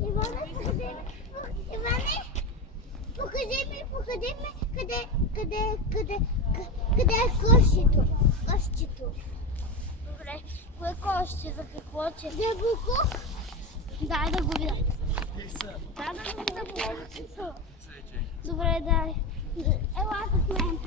Іване, Іване, покажи мені, де кошти тут. Кошти тут. Добре, коли кошти закрикоче. Де буку? Дай да го видя. Добре, дай. Ела с мен.